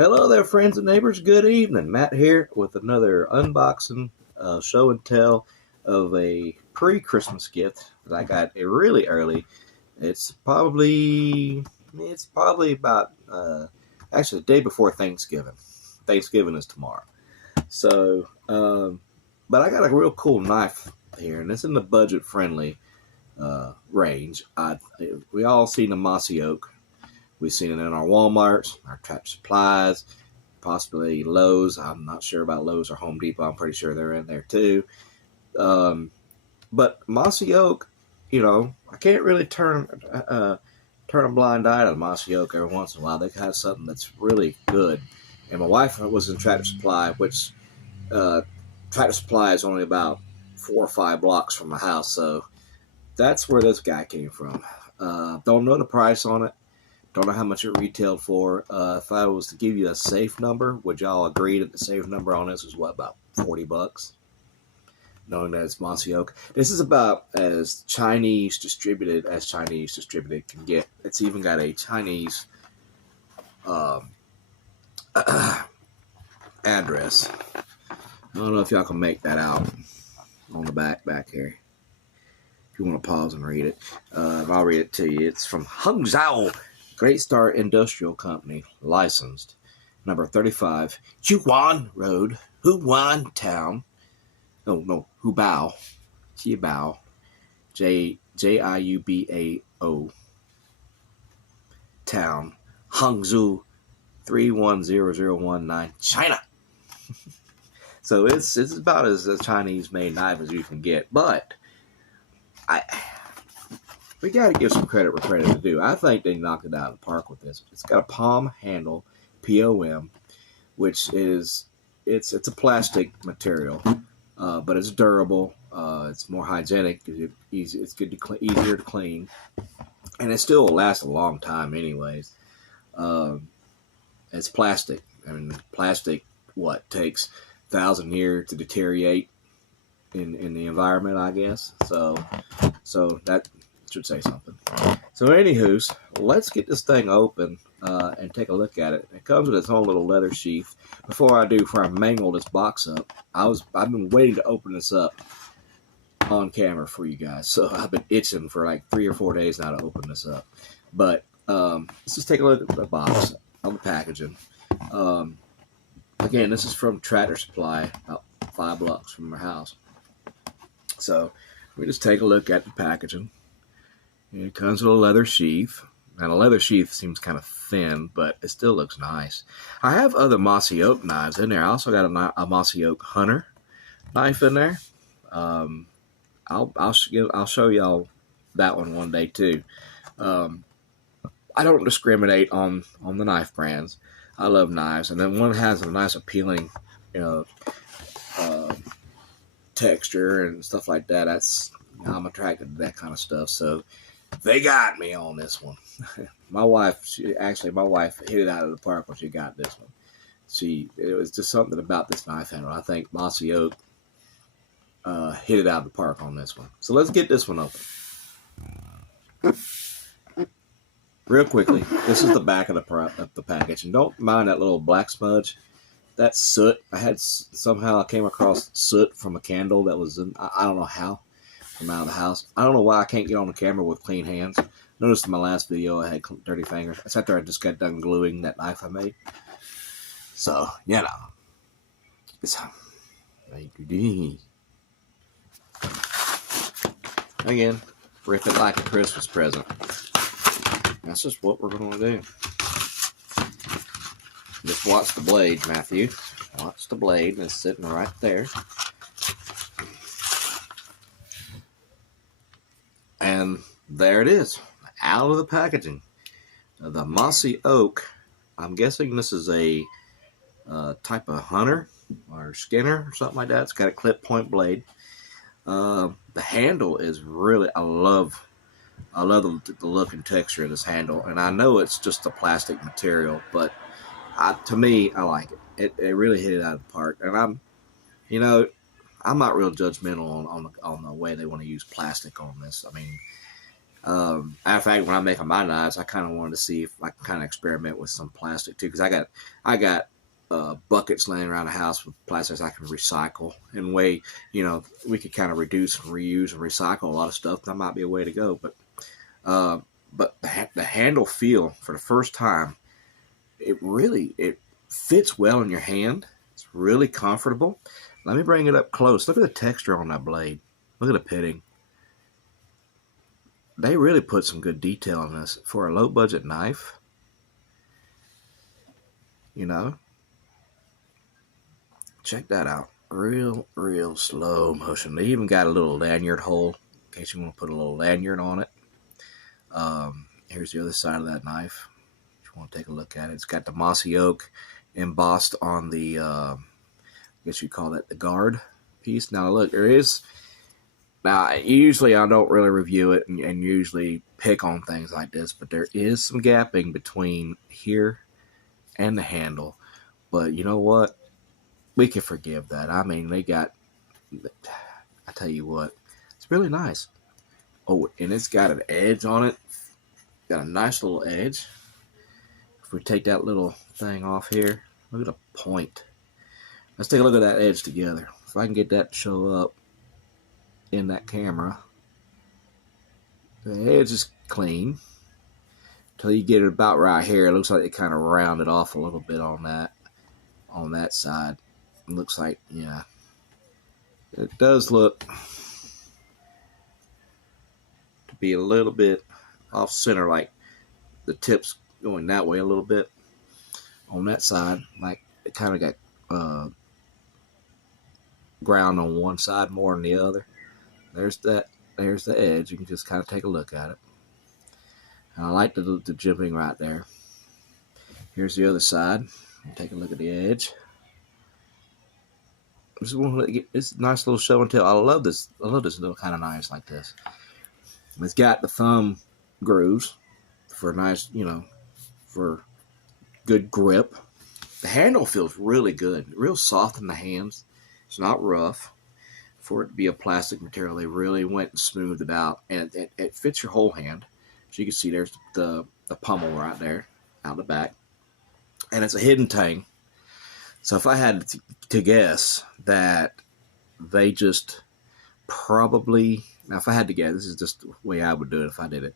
Hello there, friends and neighbors. Good evening. Matt here with another unboxing show and tell of a pre-Christmas gift that I got really early. It's probably about actually the day before Thanksgiving. Thanksgiving is tomorrow. So, but I got a real cool knife here, and it's in the budget-friendly range. We all seen the Mossy oak. We've seen it in our Walmarts, our Tractor Supplies, possibly Lowe's. I'm not sure about Lowe's or Home Depot. I'm pretty sure they're in there too. But Mossy Oak, I can't really turn a blind eye to Mossy Oak every once in a while. They have something that's really good. And my wife was in Tractor Supply, which Tractor Supply is only about 4 or 5 blocks from my house. So that's where this guy came from. Don't know the price on it. Don't know how much it retailed for. If I was to give you a safe number, would y'all agree that the safe number on this is what, about $40? Knowing that it's Mossy Oak. This is about as Chinese distributed can get. It's even got a Chinese address. I don't know if y'all can make that out on the back here. If you want to pause and read it, I'll read it to you. It's from Hangzhou Great Star Industrial Company, licensed, number 35, Huan Road, Huan Town. Hubao, Jiubao, Jiubao Town, Hangzhou 310019, China. So it's about as a Chinese-made knife as you can get, but we got to give some credit where credit is due. I think they knocked it out of the park with this. It's got a palm handle, POM, which is it's a plastic material, but it's durable. It's more hygienic. It's good to easier to clean, and it still will last a long time. Anyways, it's plastic. I mean, plastic takes 1,000 years to deteriorate in the environment, I guess. So that should say something. So anywho, let's get this thing open and take a look at it. It comes with its own little leather sheath. Before I mangle this box up, I've been waiting to open this up on camera for you guys. So I've been itching for like 3 or 4 days now to open this up. But let's just take a look at the box, on the packaging. Again, this is from Tractor Supply, about 5 blocks from our house. So we just take a look at the packaging. It comes with a leather sheath. And a leather sheath seems kind of thin, but it still looks nice. I have other Mossy Oak knives in there. I also got a Mossy Oak Hunter knife in there. I'll show y'all that one day too. I don't discriminate on the knife brands. I love knives, and then one has a nice appealing, texture and stuff like that. I'm attracted to that kind of stuff. So they got me on this one. My wife hit it out of the park when she got this one. It was just something about this knife handle. I think Mossy Oak hit it out of the park on this one. So let's get this one open. Real quickly, this is the back of the package, and don't mind that little black smudge. That's soot. Somehow I came across soot from a candle that was in, I don't know how, from out of the house. I don't know why I can't get on the camera with clean hands. Notice in my last video I had dirty fingers. It's after I just got done gluing that knife I made. So, again, rip it like a Christmas present. That's just what we're going to do. Just watch the blade, Matthew. Watch the blade. It's sitting right there. And there it is. Out of the packaging. The Mossy Oak. I'm guessing this is a type of hunter or skinner or something like that. It's got a clip point blade. The handle is really, I love the look and texture of this handle. And I know it's just a plastic material, but to me, I like it. It really hit it out of the park. And I'm not real judgmental on the way they want to use plastic on this. I mean, Matter of fact, when I'm making my knives, I kind of wanted to see if I can kind of experiment with some plastic too, because I got buckets laying around the house with plastics I can recycle. And way, we could kind of reduce and reuse and recycle a lot of stuff. That might be a way to go. Uh, but the handle feel for the first time, it fits well in your hand. It's really comfortable. Let me bring it up close. Look at the texture on that blade. Look at the pitting. They really put some good detail in this for a low budget knife. Check that out. Real slow motion. They even got a little lanyard hole in case you want to put a little lanyard on it. Here's the other side of that knife. If you want to take a look at it, it's got the mossy oak embossed on the, I guess you call that the guard piece. Now look, usually I don't really review it and usually pick on things like this, but there is some gapping between here and the handle. But you know what? We can forgive that. I mean, I tell you what, it's really nice. Oh, and it's got an edge on it. Got a nice little edge. If we take that little thing off here, look at the point. Let's take a look at that edge together. If I can get that to show up in that camera. The edge is clean. Until you get it about right here, it looks like it kind of rounded off a little bit on that side. It looks like, yeah. It does look to be a little bit off center, like the tips going that way a little bit on that side. Like it kind of got ground on one side more than the other. There's the edge. You can just kind of take a look at it. And I like the jimping right there. Here's the other side. Take a look at the edge. Just want to get this nice little show and tell. I love this little kind of knives like this. It's got the thumb grooves for nice, for good grip. The handle feels really good, real soft in the hands. It's not rough. For it to be a plastic material, they really went and smoothed it out, and it fits your whole hand. So you can see there's the pommel right there, out the back, and it's a hidden tang. So if I had to guess that they just probably, now if I had to guess, this is just the way I would do it if I did it.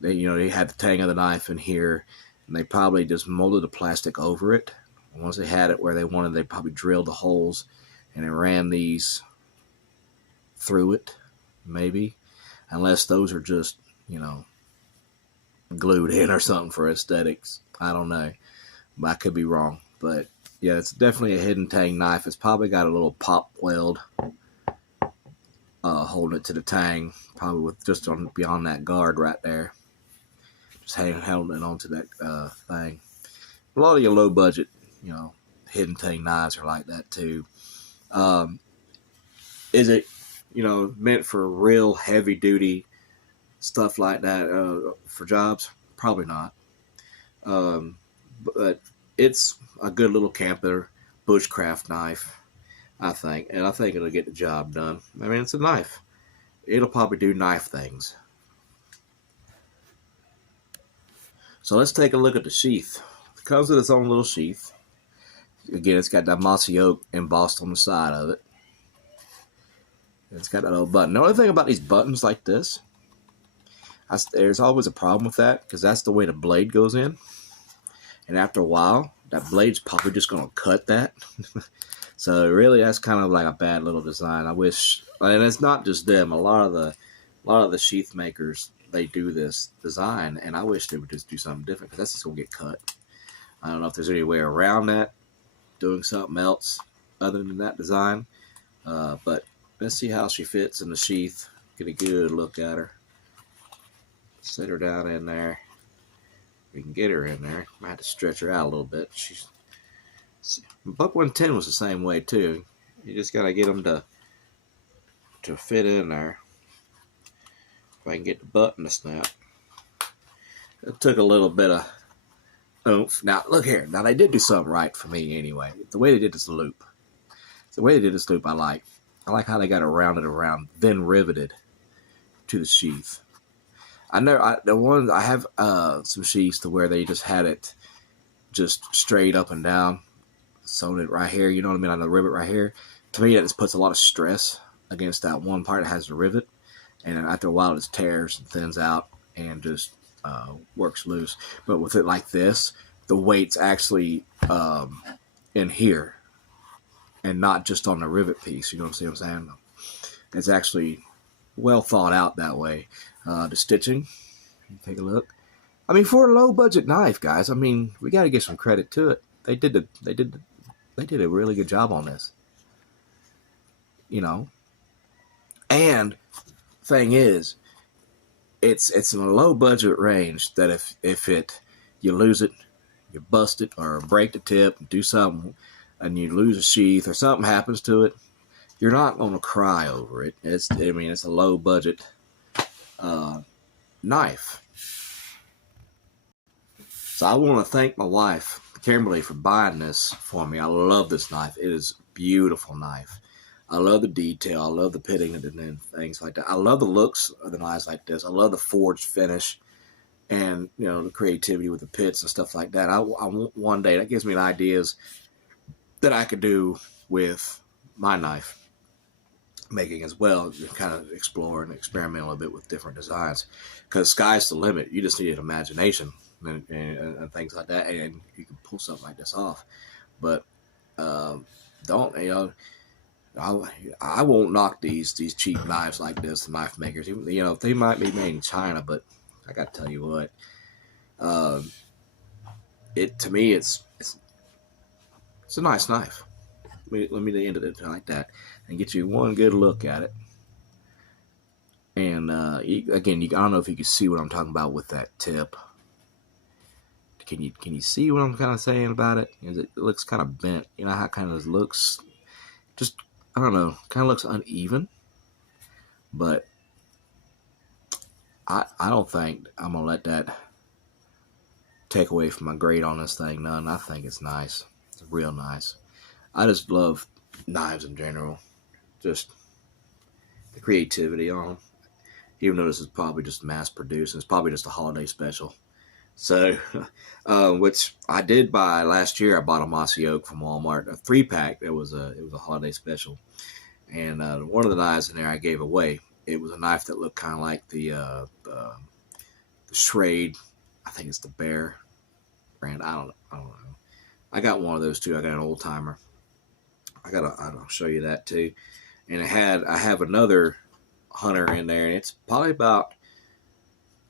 They had the tang of the knife in here, and they probably just molded the plastic over it. And once they had it where they wanted, they probably drilled the holes and they ran these through it, maybe, unless those are just, glued in or something for aesthetics. I don't know, but I could be wrong. But yeah, it's definitely a hidden tang knife. It's probably got a little pop weld holding it to the tang, probably with just beyond that guard right there, just holding it onto that thing. A lot of your low budget, hidden tang knives are like that too. Is it, meant for real heavy duty stuff like that for jobs? Probably not. But it's a good little camper bushcraft knife, I think, and I think it'll get the job done. I mean, it's a knife. It'll probably do knife things. So let's take a look at the sheath. It comes with its own little sheath. Again, it's got that mossy oak embossed on the side of it. It's got that little button. The only thing about these buttons like this, there's always a problem with that, because that's the way the blade goes in. And after a while, that blade's probably just going to cut that. So really, that's kind of like a bad little design. I wish, and it's not just them. A lot of the sheath makers, they do this design, and I wish they would just do something different, because that's just going to get cut. I don't know if there's any way around that, doing something else other than that design. But let's see how she fits in the sheath. Get a good look at her. Set her down in there. We can get her in there. Might have to stretch her out a little bit. Buck 110 was the same way too. You just gotta get them to fit in there. If I can get the button to snap. It took a little bit of oomph. Now look here. Now they did do something right for me anyway. The way they did this loop. The way they did this loop I like. I like how they got it rounded around, then riveted to the sheath. I know the ones I have some sheaths to where they just had it just straight up and down, sewn it right here. You know what I mean, on the rivet right here. To me, that just puts a lot of stress against that one part that has the rivet, and after a while, it just tears and thins out and just works loose. But with it like this, the weight's actually in here and not just on the rivet piece. You know what I'm saying? It's actually well thought out that way. The stitching, take a look. I mean, for a low budget knife, guys, I mean, we got to give some credit to it. They did a really good job on this. You know, and thing is, it's in a low budget range that if you lose it, you bust it or break the tip, do something, and you lose a sheath or something happens to it, you're not gonna cry over it. It's a low budget knife. So I want to thank my wife, Kimberly, for buying this for me. I love this knife. It is a beautiful knife. I love the detail. I love the pitting and things like that. I love the looks of the knives like this. I love the forged finish and, you know, the creativity with the pits and stuff like that. I want one day, that gives me ideas that I could do with my knife making as well, to kind of explore and experiment a little bit with different designs, because sky's the limit. You just need an imagination and things like that, and you can pull something like this off. But don't, you know, I won't knock these cheap knives like this, the knife makers. Even, you know, they might be made in China, but I got to tell you what, to me it's a nice knife. Let me end it like that and get you one good look at it. And again, I don't know if you can see what I'm talking about with that tip. Can you see what I'm kind of saying about it? It looks kind of bent. You know how it kind of looks, just, I don't know, kind of looks uneven. But I don't think I'm going to let that take away from my grade on this thing. None. I think it's nice. It's real nice. I just love knives in general. Just the creativity on them. Even though this is probably just mass produced, it's probably just a holiday special. So, which I did buy last year. I bought a Mossy oak from Walmart, a 3-pack. It was a holiday special, and one of the knives in there I gave away. It was a knife that looked kind of like the Schrade. I think it's the Bear brand. I don't know. I got one of those too. I got an old timer. I'll show you that too. And I have another Hunter in there, and it's probably about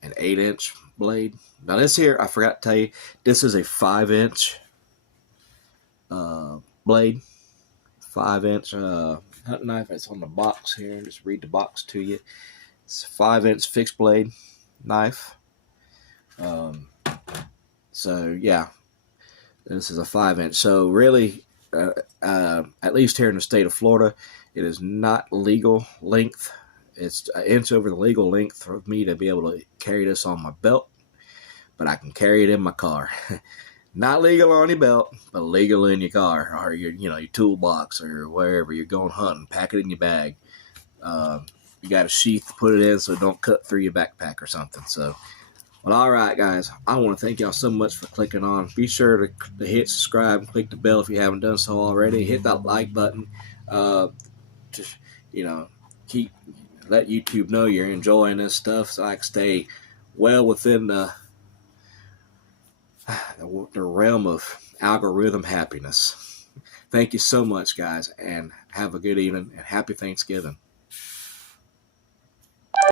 an 8-inch blade. Now this here, I forgot to tell you, this is a 5-inch blade, 5-inch hunting knife. It's on the box here. Just read the box to you. It's a 5-inch fixed blade knife. So yeah, this is a 5-inch. So really, at least here in the state of Florida, it is not legal length. It's an inch over the legal length for me to be able to carry this on my belt, but I can carry it in my car. Not legal on your belt, but legal in your car or your toolbox or wherever you're going hunting. Pack it in your bag. You got a sheath to put it in so it don't cut through your backpack or something. So, well, all right, guys. I want to thank y'all so much for clicking on. Be sure to hit subscribe and click the bell if you haven't done so already. Hit that like button. Just, let YouTube know you're enjoying this stuff so I can stay well within the realm of algorithm happiness. Thank you so much, guys, and have a good evening and happy Thanksgiving.